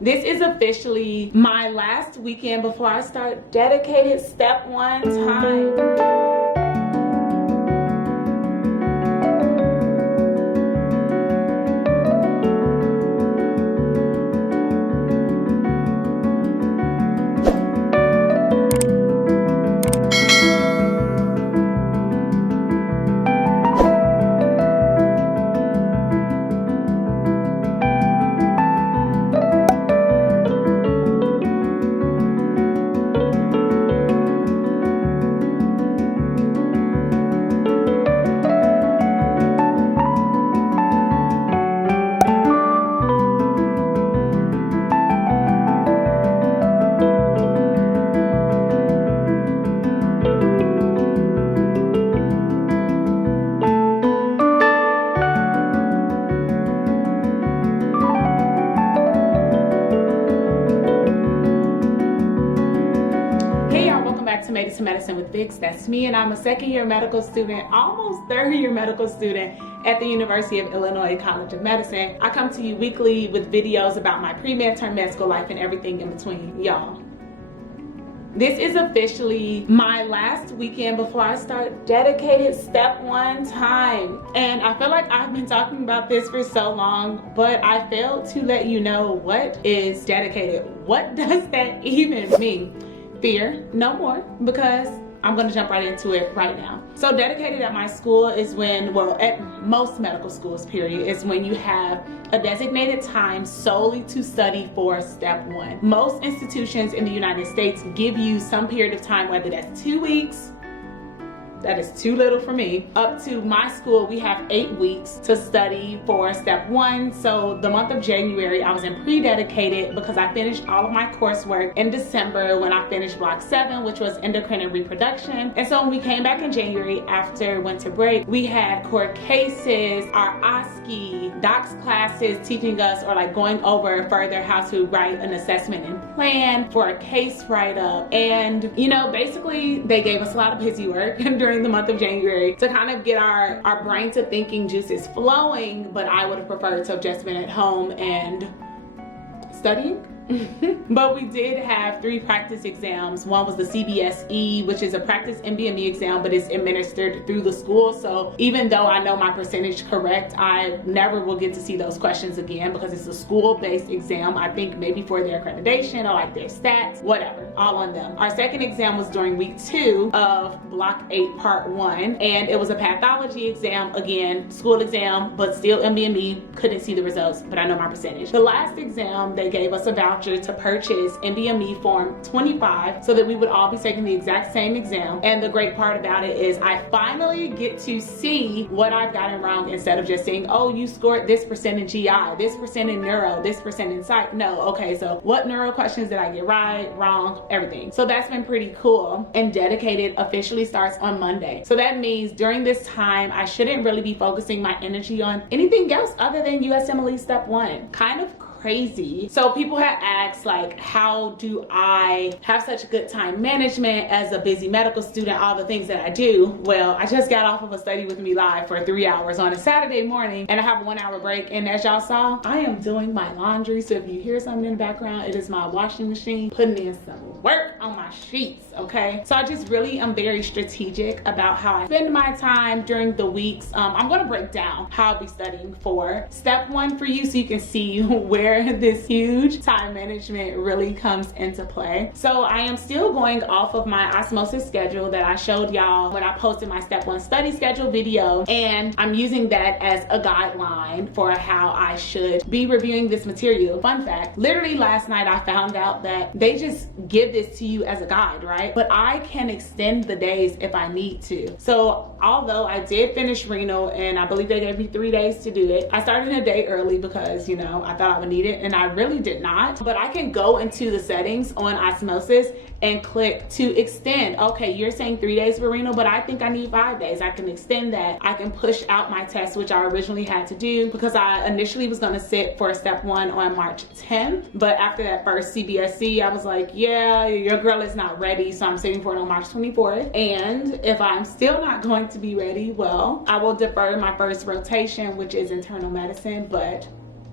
This is officially my last weekend before I start dedicated step 1 time. To Medicine with Vix. That's me, and I'm a second-year medical student, almost third-year medical student at the University of Illinois College of Medicine. I come to you weekly with videos about my pre-med-term med school life and everything in between, y'all. This is officially my last weekend before I start dedicated step 1 time. And I feel like I've been talking about this for so long, but I failed to let you know what is dedicated. What does that even mean? Fear, no more, because I'm gonna jump right into it right now. So dedicated at my school is when, well, at most medical schools, period, is when you have a designated time solely to study for step 1. Most institutions in the United States give you some period of time, whether that's 2 weeks, that is too little for me, up to my school, we have 8 weeks to study for step 1. So the month of January, I was in pre-dedicated because I finished all of my coursework in December when I finished block 7, which was endocrine and reproduction. And so when we came back in January after winter break, we had core cases, our OSCE, docs classes teaching us or like going over further how to write an assessment and plan for a case write-up. And you know, basically they gave us a lot of busy work during the month of January to kind of get our brain to thinking juices flowing, but I would have preferred to have just been at home and studying. But we did have 3 practice exams. One was the CBSE, which is a practice MBME exam, but it's administered through the school. So even though I know my percentage correct, I never will get to see those questions again because it's a school-based exam. I think maybe for their accreditation or like their stats, whatever, all on them. Our second exam was during week 2 of block 8 part 1, and it was a pathology exam, again, school exam, but still MBME. Couldn't see the results, but I know my percentage. The last exam, they gave us a voucher to purchase MBME form 25 so that we would all be taking the exact same exam. And the great part about it is I finally get to see what I've gotten wrong instead of just saying, oh, you scored this percent in GI, this percent in neuro, this percent in psych. No, okay, so what neuro questions did I get right, wrong, everything. So that's been pretty cool. And dedicated officially starts on Monday. So that means during this time, I shouldn't really be focusing my energy on anything else other than USMLE step 1. Kind of crazy. So people had asked, like, how do I have such good time management as a busy medical student, all the things that I do? Well, I just got off of a Study With Me live for 3 hours on a Saturday morning, and I have a 1-hour break, and as y'all saw, I am doing my laundry. So if you hear something in the background, it is my washing machine putting in some work on my sheets, okay? So I just really am very strategic about how I spend my time during the weeks. I'm gonna break down how I'll be studying for step 1 for you so you can see where this huge time management really comes into play. So I am still going off of my osmosis schedule that I showed y'all when I posted my step 1 study schedule video, and I'm using that as a guideline for how I should be reviewing this material. Fun fact, literally last night I found out that they just give this to you as a guide, right? But I can extend the days if I need to. So although I did finish renal and I believe they gave me 3 days to do it, I started a day early because, you know, I thought I would need it, and I really did not. But I can go into the settings on osmosis and click to extend. Okay, you're saying 3 days for renal, but I think I need 5 days. I can extend that. I can push out my test, which I originally had to do because I initially was gonna sit for step 1 on March 10th. But after that first CBSE, I was like, yeah, your girl is not ready. So I'm sitting for it on March 24th. And if I'm still not going to be ready, well, I will defer my first rotation, which is internal medicine, but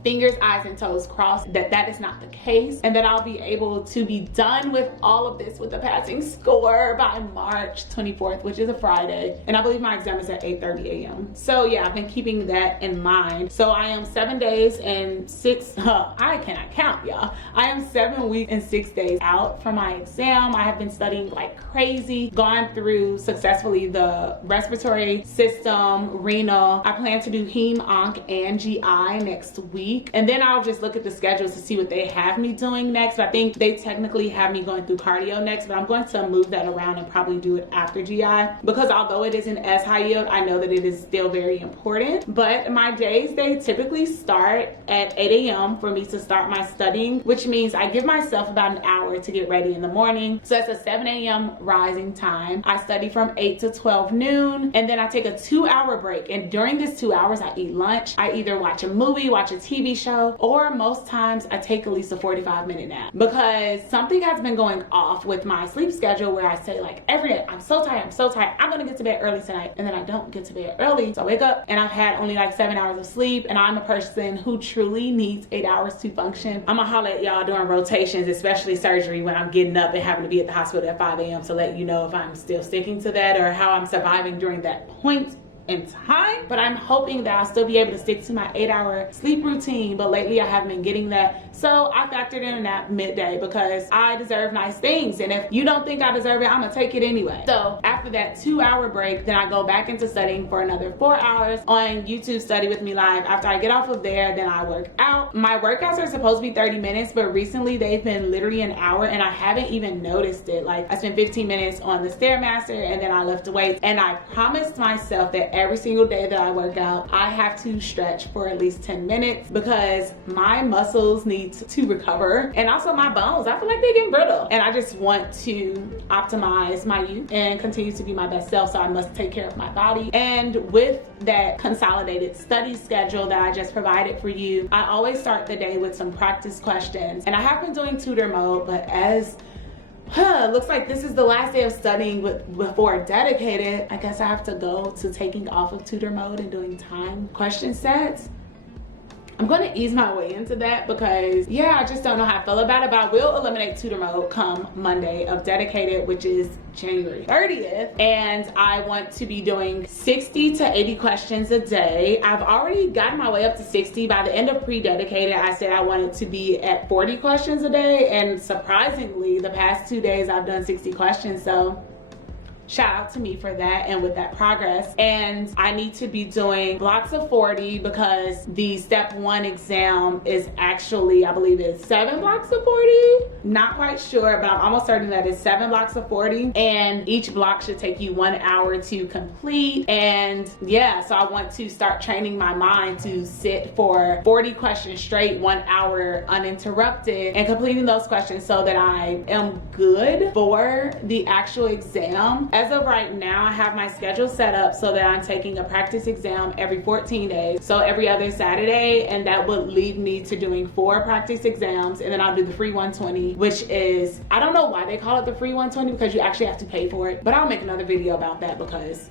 fingers, eyes, and toes crossed that that is not the case, and that I'll be able to be done with all of this with a passing score by March 24th, which is a Friday. And I believe my exam is at 8:30 a.m. So yeah, I've been keeping that in mind. So I am 7 days and 6, I cannot count, y'all. I am 7 weeks and 6 days out from my exam. I have been studying like crazy, gone through successfully the respiratory system, renal. I plan to do heme, onc, and GI next week. And then I'll just look at the schedules to see what they have me doing next. But I think they technically have me going through cardio next, but I'm going to move that around and probably do it after GI, because although it isn't as high yield, I know that it is still very important. But my days, they typically start at 8 a.m. for me to start my studying, which means I give myself about an hour to get ready in the morning. So that's a 7 a.m. rising time. I study from 8 to 12 noon, and then I take a 2-hour break. And during this 2 hours, I eat lunch. I either watch a movie, watch a TV show, or most times I take at least a 45-minute nap, because something has been going off with my sleep schedule where I say like every day, I'm so tired, I'm gonna get to bed early tonight, and then I don't get to bed early. So I wake up and I've had only like 7 hours of sleep, and I'm a person who truly needs 8 hours to function. I'm gonna holler at y'all during rotations, especially surgery, when I'm getting up and having to be at the hospital at 5 a.m. to let you know if I'm still sticking to that or how I'm surviving during that point in time. But I'm hoping that I'll still be able to stick to my 8-hour sleep routine, but lately I haven't been getting that. So I factored in a nap midday because I deserve nice things, and if you don't think I deserve it, I'm gonna take it anyway. So after that 2-hour break, then I go back into studying for another 4 hours on YouTube Study With Me Live. After I get off of there, then I work out. My workouts are supposed to be 30 minutes, but recently they've been literally an hour, and I haven't even noticed it. Like, I spent 15 minutes on the Stairmaster, and then I lift weights, and I promised myself that every single day that I work out, I have to stretch for at least 10 minutes because my muscles need to recover, and also my bones, I feel like they're getting brittle, and I just want to optimize my youth and continue to be my best self. So I must take care of my body. And with that consolidated study schedule that I just provided for you, I always start the day with some practice questions. And I have been doing tutor mode, but as looks like this is the last day of studying before dedicated, I guess I have to go to taking off of tutor mode and doing time question sets. I'm going to ease my way into that because, yeah, I just don't know how I feel about it, but I will eliminate tutor mode come Monday of dedicated, which is January 30th. And I want to be doing 60 to 80 questions a day. I've already gotten my way up to 60. By the end of pre-dedicated, I said I wanted to be at 40 questions a day. And surprisingly, the past 2 days, I've done 60 questions. So shout out to me for that and with that progress. And I need to be doing blocks of 40 because the step 1 exam is actually, I believe it's 7 blocks of 40. Not quite sure, but I'm almost certain that it's 7 blocks of 40, and each block should take you 1 hour to complete. And yeah, so I want to start training my mind to sit for 40 questions straight, 1 hour uninterrupted, and completing those questions so that I am good for the actual exam. As of right now, I have my schedule set up so that I'm taking a practice exam every 14 days, so every other Saturday, and that would lead me to doing 4 practice exams, and then I'll do the free 120, which is, I don't know why they call it the free 120 because you actually have to pay for it, but I'll make another video about that because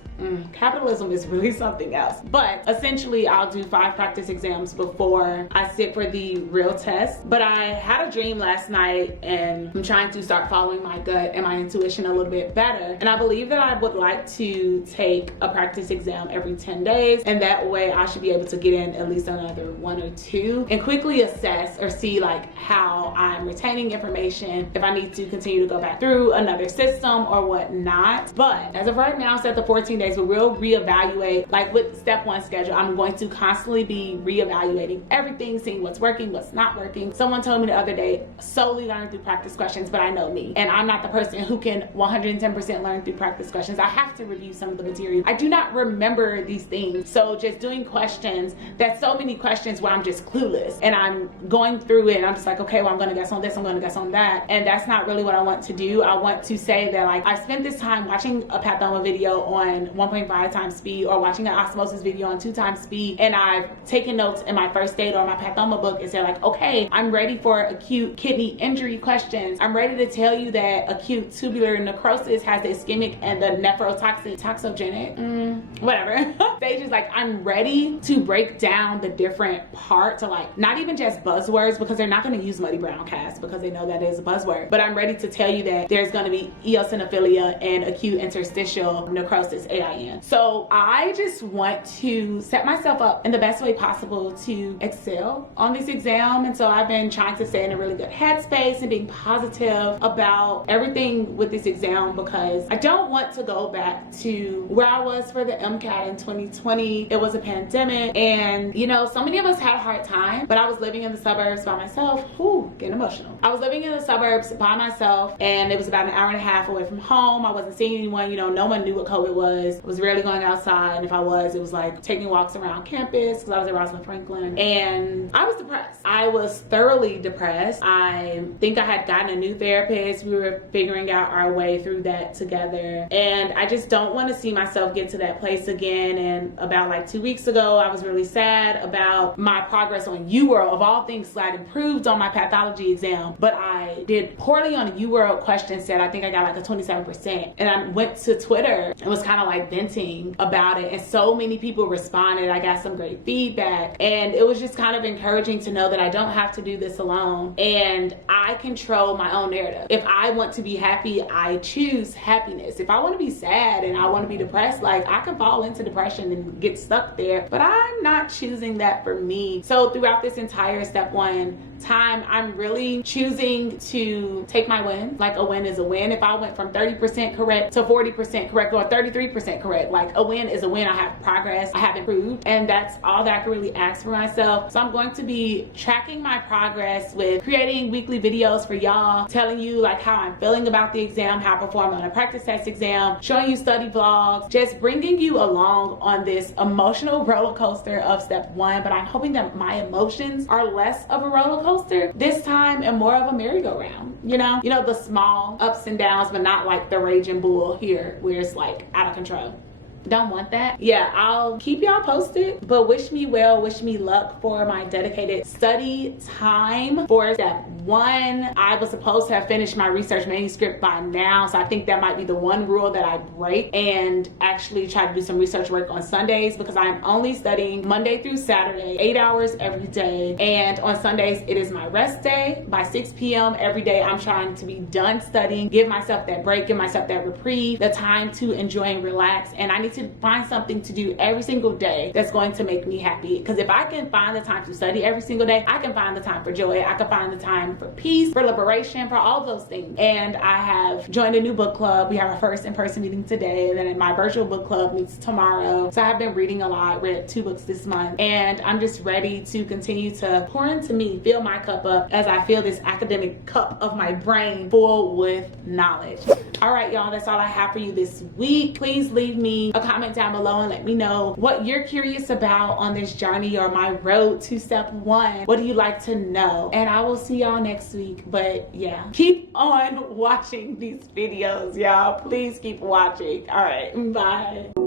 capitalism is really something else. But essentially, I'll do 5 practice exams before I sit for the real test. But I had a dream last night, and I'm trying to start following my gut and my intuition a little bit better, and I believe that I would like to take a practice exam every 10 days, and that way I should be able to get in at least another 1 or 2 and quickly assess or see like how I'm retaining information, if I need to continue to go back through another system or whatnot. But as of right now, it's at the 14 days, but we'll reevaluate. Like with step 1 schedule, I'm going to constantly be reevaluating everything, seeing what's working, what's not working. Someone told me the other day, solely learn through practice questions, but I know me, and I'm not the person who can 110% learn through practice questions. I have to review some of the material. I do not remember these things. So just doing questions, that's so many questions where I'm just clueless, and I'm going through it and I'm just like, okay, well, I'm gonna guess on this, I'm gonna guess on that, and that's not really what I want to do. I want to say that like I spent this time watching a pathoma video on 1.5 times speed, or watching an osmosis video on 2 times speed, and I've taken notes in my first aid or my pathoma book and said like, okay, I'm ready for acute kidney injury questions. I'm ready to tell you that acute tubular necrosis has the ischemic and the nephrotoxic, toxogenic, whatever stages. Like, I'm ready to break down the different parts, or like not even just buzzwords, because they're not going to use muddy brown cast because they know that is a buzzword, but I'm ready to tell you that there's going to be eosinophilia and acute interstitial necrosis, AIN. So I just want to set myself up in the best way possible to excel on this exam, and so I've been trying to stay in a really good headspace and being positive about everything with this exam, because I don't want to go back to where I was for the MCAT in 2020. It was a pandemic, and you know, so many of us had a hard time, but I was living in the suburbs by myself. Ooh, getting emotional. I was living in the suburbs by myself, and it was about an hour and a half away from home. I wasn't seeing anyone, you know, no one knew what COVID was. I was rarely going outside, and if I was, it was like taking walks around campus, because I was at Rosalind Franklin, and I was depressed. I was thoroughly depressed. I think I had gotten a new therapist. We were figuring out our way through that together, and I just don't want to see myself get to that place again. And about like 2 weeks ago, I was really sad about my progress on UWorld. Of all things, so I'd improved on my pathology exam, but I did poorly on a UWorld question set. I think I got like a 27%, and I went to Twitter and was kind of like venting about it, and so many people responded. I got some great feedback, and it was just kind of encouraging to know that I don't have to do this alone, and I control my own narrative. If I want to be happy, I choose happiness. If I want to be sad and I want to be depressed, like, I can fall into depression and get stuck there, but I'm not choosing that for me. So throughout this entire step 1 time, I'm really choosing to take my win. Like, a win is a win. If I went from 30% correct to 40% correct, or 33% correct, like, a win is a win. I have progress, I have improved, and that's all that I can really ask for myself. So I'm going to be tracking my progress with creating weekly videos for y'all, telling you like how I'm feeling about the exam, how I performed on a practice test exam, showing you study vlogs, just bringing you along on this emotional roller coaster of step 1. But I'm hoping that my emotions are less of a roller coaster this time and more of a merry-go-round, you know, the small ups and downs, but not like the raging bull here where it's like out of control. Don't want that. Yeah, I'll keep y'all posted, but wish me well, wish me luck for my dedicated study time for step 1. I was supposed to have finished my research manuscript by now, so I think that might be the one rule that I break, and actually try to do some research work on Sundays, because I'm only studying Monday through Saturday, 8 hours every day, and on Sundays it is my rest day. By 6 p.m. every day, I'm trying to be done studying, give myself that break, give myself that reprieve, the time to enjoy and relax, and I need to find something to do every single day that's going to make me happy. Because if I can find the time to study every single day, I can find the time for joy, I can find the time for peace, for liberation, for all of those things. And I have joined a new book club. We have our first in-person meeting today, and then my virtual book club meets tomorrow. So I have been reading a lot, read 2 books this month, and I'm just ready to continue to pour into me, fill my cup up as I fill this academic cup of my brain full with knowledge. All right, y'all, that's all I have for you this week. Please leave me a comment down below and let me know what you're curious about on this journey, or my road to step 1. What do you like to know? And I will see y'all next week. But yeah, keep on watching these videos, y'all. Please keep watching. All right, bye.